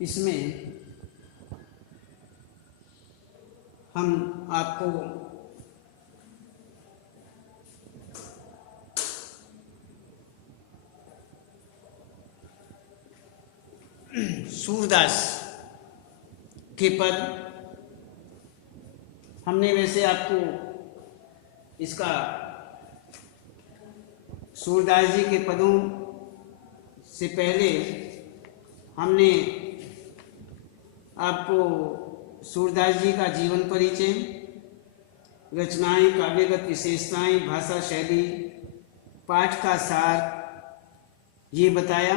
इसमें हम आपको सूरदास के पद, हमने वैसे आपको इसका सूरदास जी के पदों से पहले हमने आपको सूरदास जी का जीवन परिचय, रचनाएं, काव्यगत विशेषताएं, भाषा शैली, पाठ का सार ये बताया।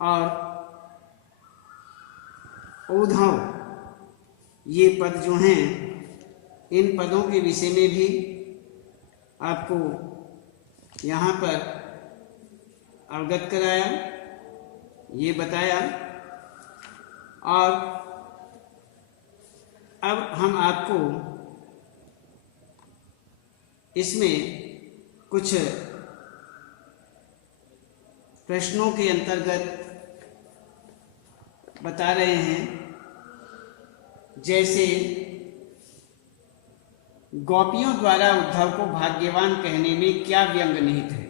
और औधव ये पद जो हैं, इन पदों के विषय में भी आपको यहाँ पर अवगत कराया, ये बताया। और अब हम आपको इसमें कुछ प्रश्नों के अंतर्गत बता रहे हैं, जैसे गोपियों द्वारा उद्धव को भाग्यवान कहने में क्या व्यंग निहित है।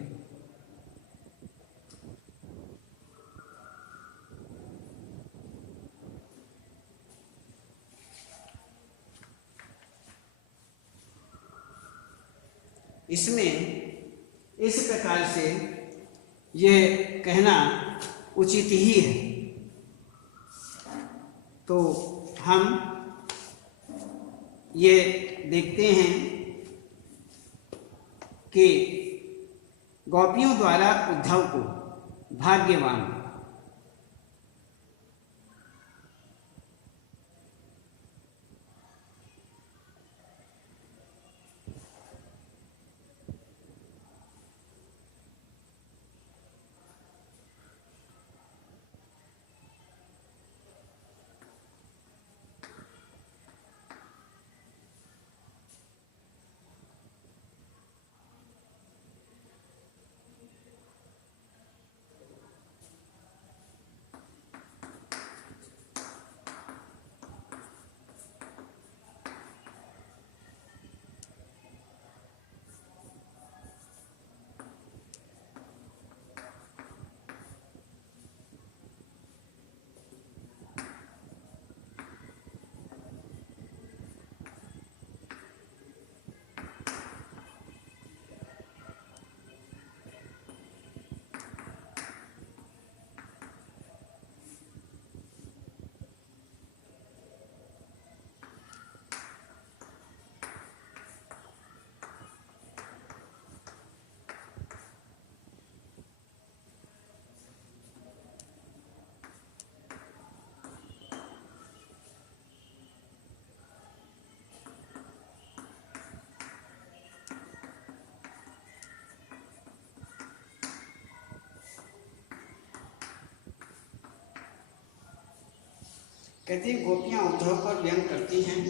इसमें इस प्रकार से यह कहना उचित ही है। तो हम ये देखते हैं कि गोपियों द्वारा उद्धव को भाग्यवान, कहते हैं गोपियां उद्धव पर व्यंग करती हैं।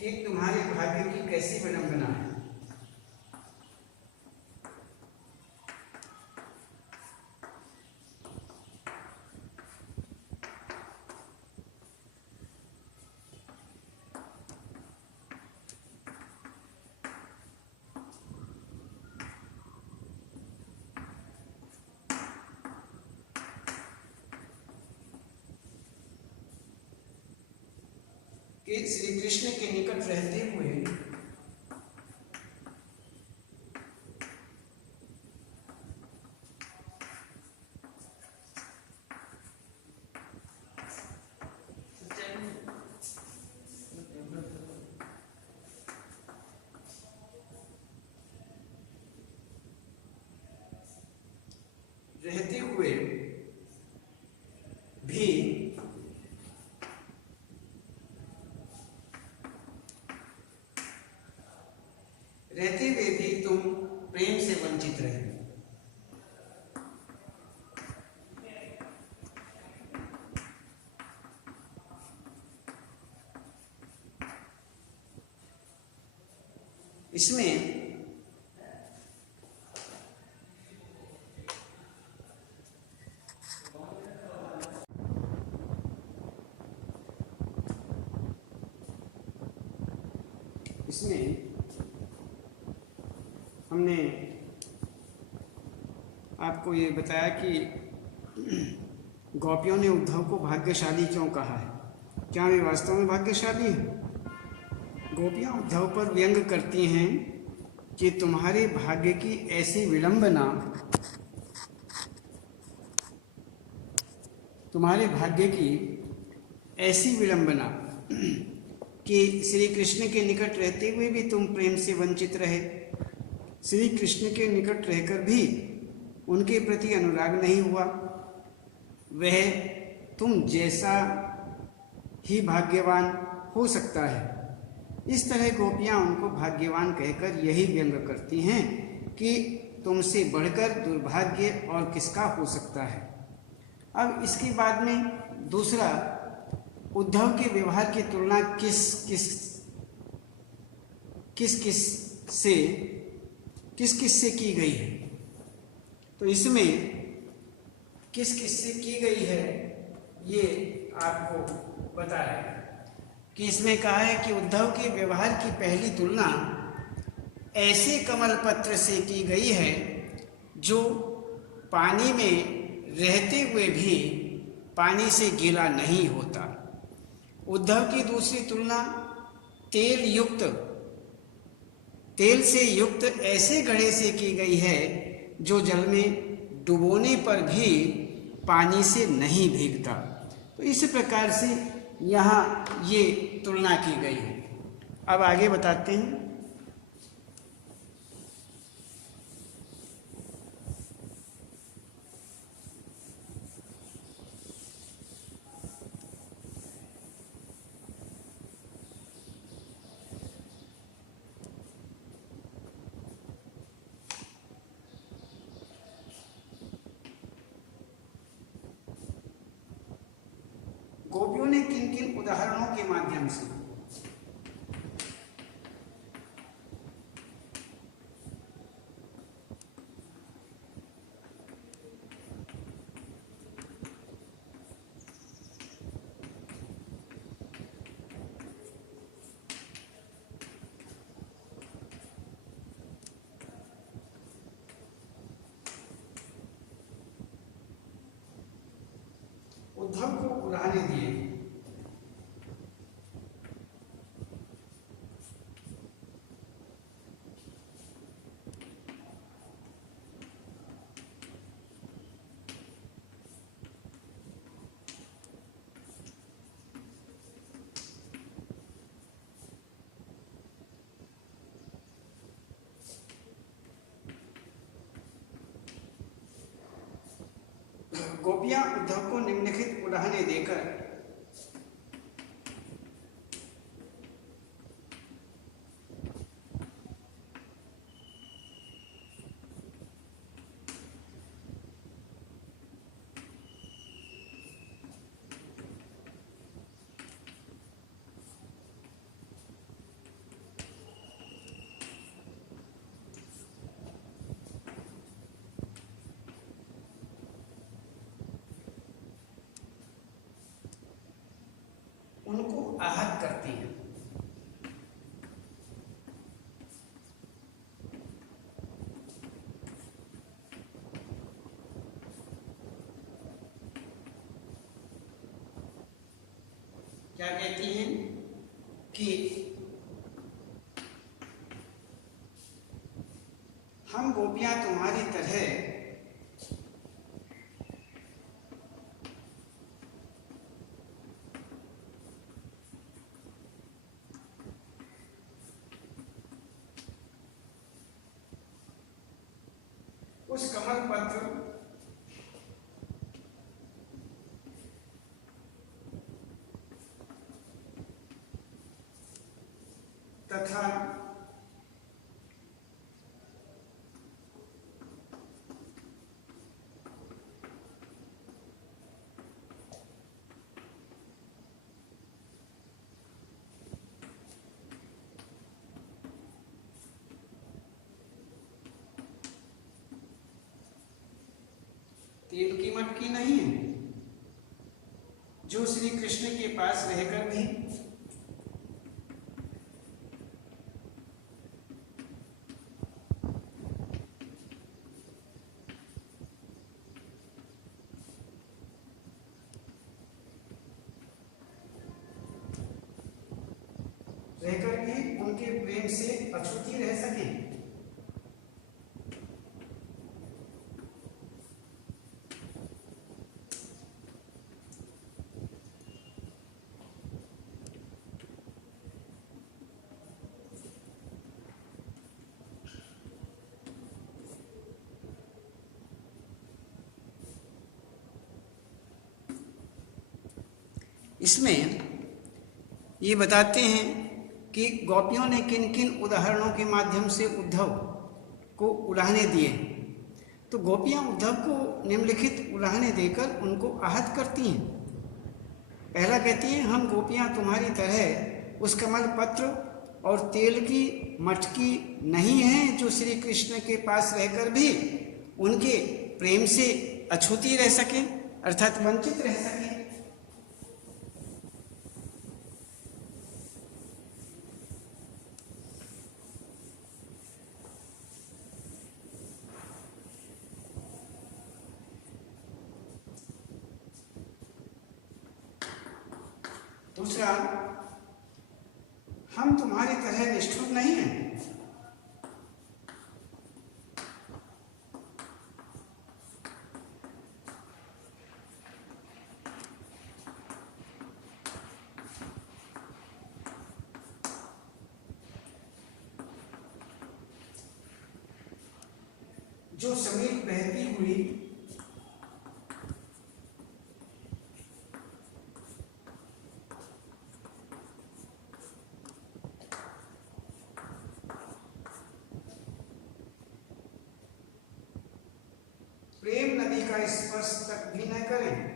कि तुम्हारे भाग्य की कैसी विडंबना है। कि श्री कृष्ण के निकट रहते हुए भी तुम प्रेम से वंचित रहे। इसमें हमने आपको ये बताया कि गोपियों ने उद्धव को भाग्यशाली क्यों कहा है। क्या वे वास्तव में भाग्यशाली हैं? गोपियाँ उद्धव पर व्यंग करती हैं कि तुम्हारे भाग्य की ऐसी विडंबना, तुम्हारे भाग्य की ऐसी विडंबना कि श्री कृष्ण के निकट रहते हुए भी तुम प्रेम से वंचित रहे, श्री कृष्ण के निकट रहकर भी उनके प्रति अनुराग नहीं हुआ, वह तुम जैसा ही भाग्यवान हो सकता है। इस तरह गोपियाँ उनको भाग्यवान कहकर यही व्यंग करती हैं कि तुमसे बढ़कर दुर्भाग्य और किसका हो सकता है। अब इसके बाद में दूसरा, उद्धव के व्यवहार की तुलना किस किस से की गई है। तो इसमें किस से की गई है ये आपको बता रहे हैं कि इसमें कहा है कि उद्धव के व्यवहार की पहली तुलना ऐसे कमल पत्र से की गई है जो पानी में रहते हुए भी पानी से गीला नहीं होता। उद्धव की दूसरी तुलना तेल से युक्त ऐसे घड़े से की गई है जो जल में डुबोने पर भी पानी से नहीं भीगता। तो इस प्रकार से यहाँ ये तुलना की गई है। अब आगे बताते हैं। गोपियों ने किन किन उदाहरणों के माध्यम से उद्धव को उड़ाने दिए। गोपियां उद्धव को निम्नलिखित उड़ाने देकर उनको आहत करती हैं। क्या कहती हैं कि हम गोपियां तुम्हारी तरह उस कमल पत्र तथा तेल की मटकी नहीं है, जो श्री कृष्ण के पास रहकर भी उनके प्रेम से अछूती रह सके। इसमें ये बताते हैं कि गोपियों ने किन किन उदाहरणों के माध्यम से उद्धव को उलाहने दिए। तो गोपियां उद्धव को निम्नलिखित उलाहने देकर उनको आहत करती हैं। पहला कहती हैं, हम गोपियां तुम्हारी तरह उस कमल पत्र और तेल की मटकी नहीं हैं जो श्री कृष्ण के पास रहकर भी उनके प्रेम से अछूती रह सकें, अर्थात वंचित रह सकें। दूसरा, हम तुम्हारी तरह निष्ठुर नहीं हैं। जो समीप बहती हुई प्रेम नदी का स्पर्श तक भी न करें।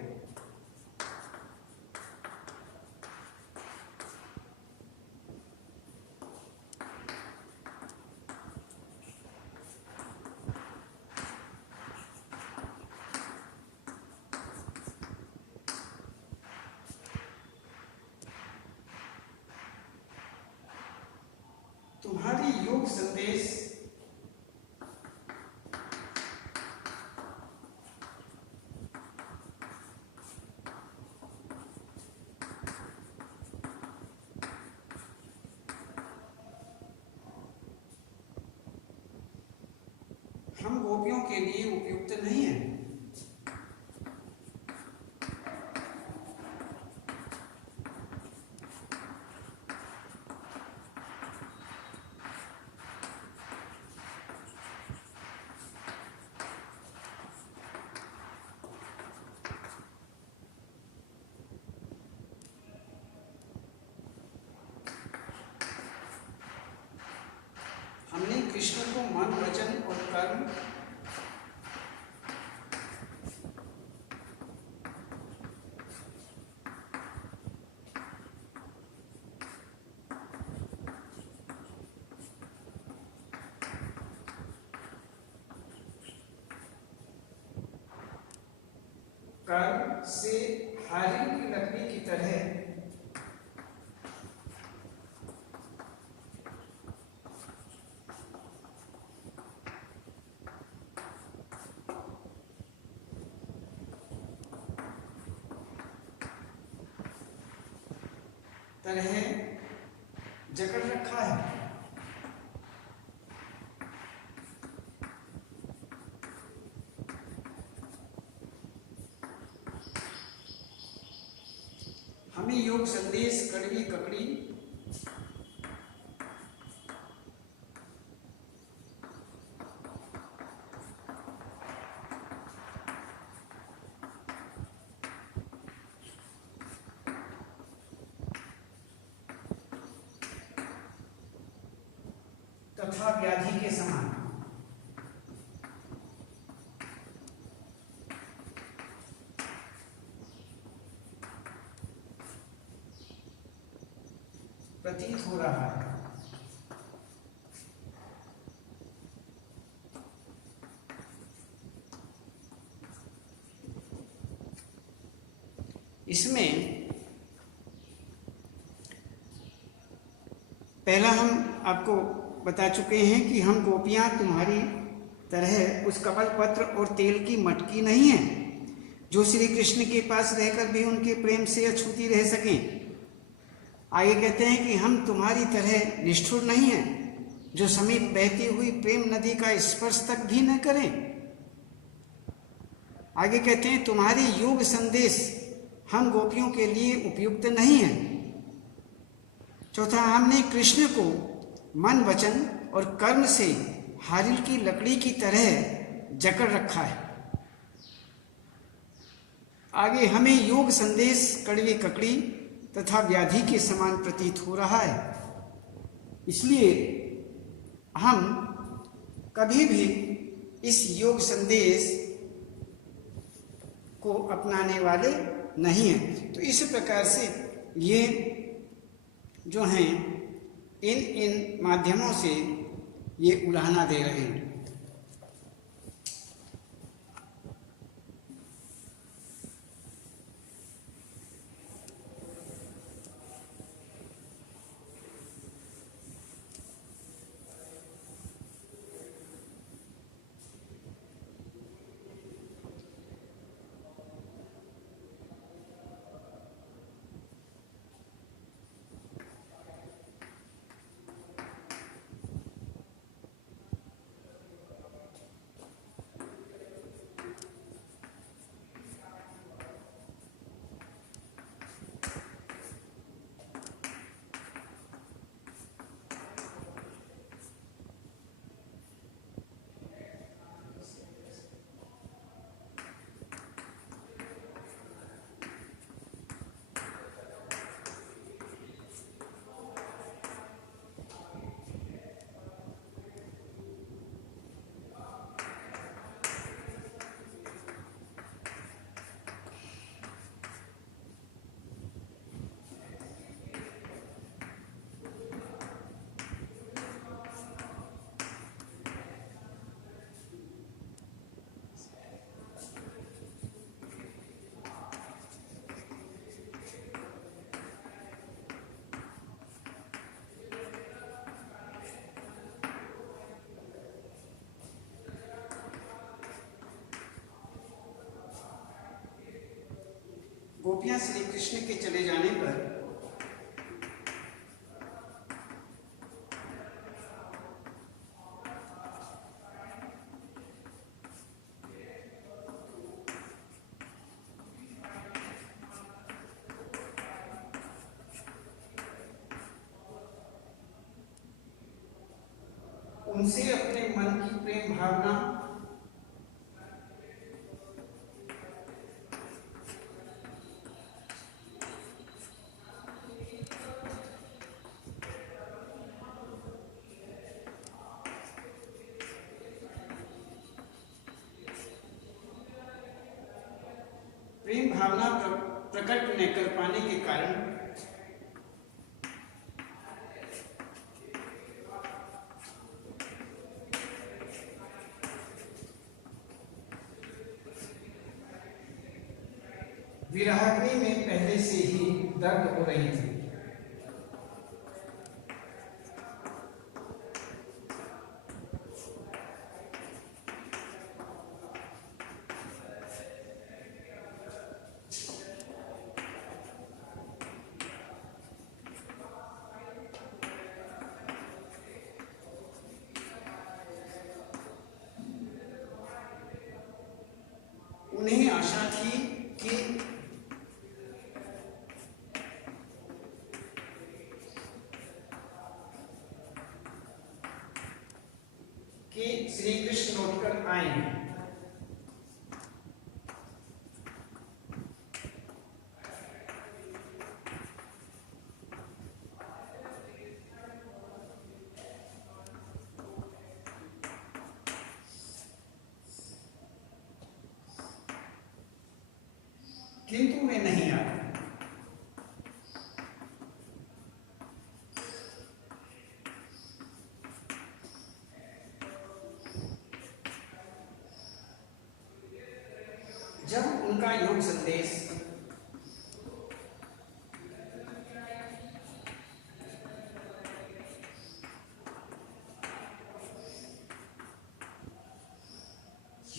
तुम्हारी योग संदेश हम गोपियों के लिए उपयुक्त नहीं है। हमने कृष्ण को मन, वचन और कर्म कर्म से हारी की लकड़ी की तरह जकड़ रखा है। हमें योग संदेश कड़वी ककड़ी तथा व्याधि के समान प्रतीत हो रहा है। इसमें पहला हम आपको बता चुके हैं कि हम गोपियां तुम्हारी तरह उस कमल पत्र और तेल की मटकी नहीं है जो श्री कृष्ण के पास रहकर भी उनके प्रेम से अछूती रह सकें। आगे कहते हैं कि हम तुम्हारी तरह निष्ठुर नहीं हैं जो समीप बहती हुई प्रेम नदी का स्पर्श तक भी न करें। आगे कहते हैं तुम्हारी योग संदेश हम गोपियों के लिए उपयुक्त नहीं है। चौथा, हमने कृष्ण को मन वचन और कर्म से हारिल की लकड़ी की तरह जकड़ रखा है। आगे हमें योग संदेश कड़वी ककड़ी तथा व्याधि के समान प्रतीत हो रहा है, इसलिए हम कभी भी इस योग संदेश को अपनाने वाले नहीं हैं। तो इस प्रकार से ये जो हैं इन माध्यमों से ये उलाहना दे रहे हैं। गोपियां श्री कृष्ण के चले जाने पर उनसे अपने मन की प्रेम भावना प्रकट न कर पाने के कारण विराग्नि में पहले से ही दर्द हो रही थी। उन्हें आशा थी कि श्री कृष्ण लौटकर आएंगे। किंतु वे नहीं आए। जब उनका योग संदेश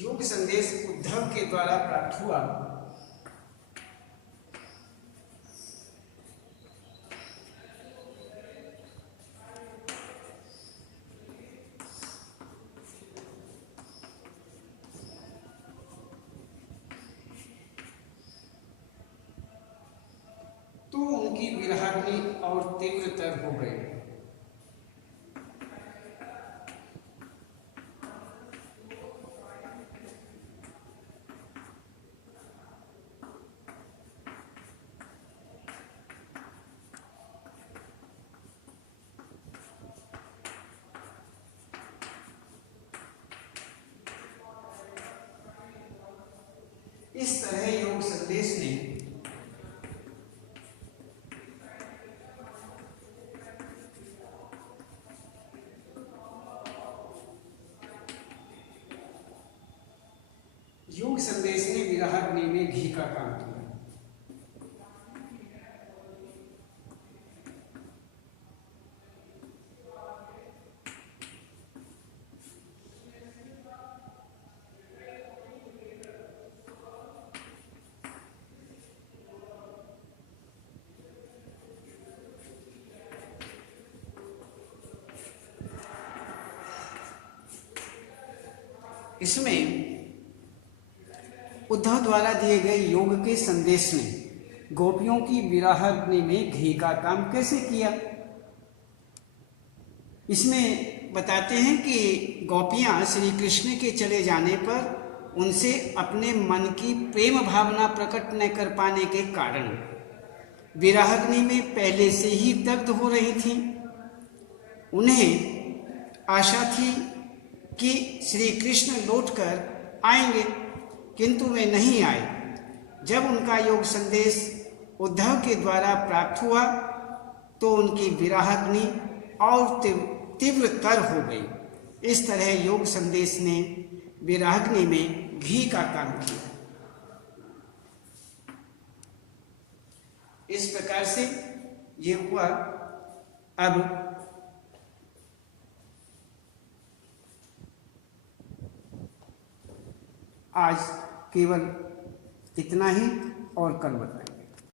योग संदेश उद्धव के द्वारा प्राप्त हुआ। तो उनकी विरहाग्नि और तीव्रतर हो गई। इस तरह योग संदेश ने विरहाग्नि में घी का काम किया। इसमें उद्धव द्वारा दिए गए योग के संदेश ने गोपियों की विरहाग्नि में घी का काम कैसे किया। इसमें बताते हैं कि गोपियां श्री कृष्ण के चले जाने पर उनसे अपने मन की प्रेम भावना प्रकट न कर पाने के कारण विरहाग्नि में पहले से ही दग्ध हो रही थीं। उन्हें आशा थी कि श्री कृष्ण लौटकर आएंगे, किंतु वे नहीं आए। जब उनका योग संदेश उद्धव के द्वारा प्राप्त हुआ तो उनकी विरहाग्नि और तीव्रतर हो गई। इस तरह योग संदेश ने विरहाग्नि में घी का काम किया। इस प्रकार से ये हुआ। अब आज केवल इतना ही और कल बताएं।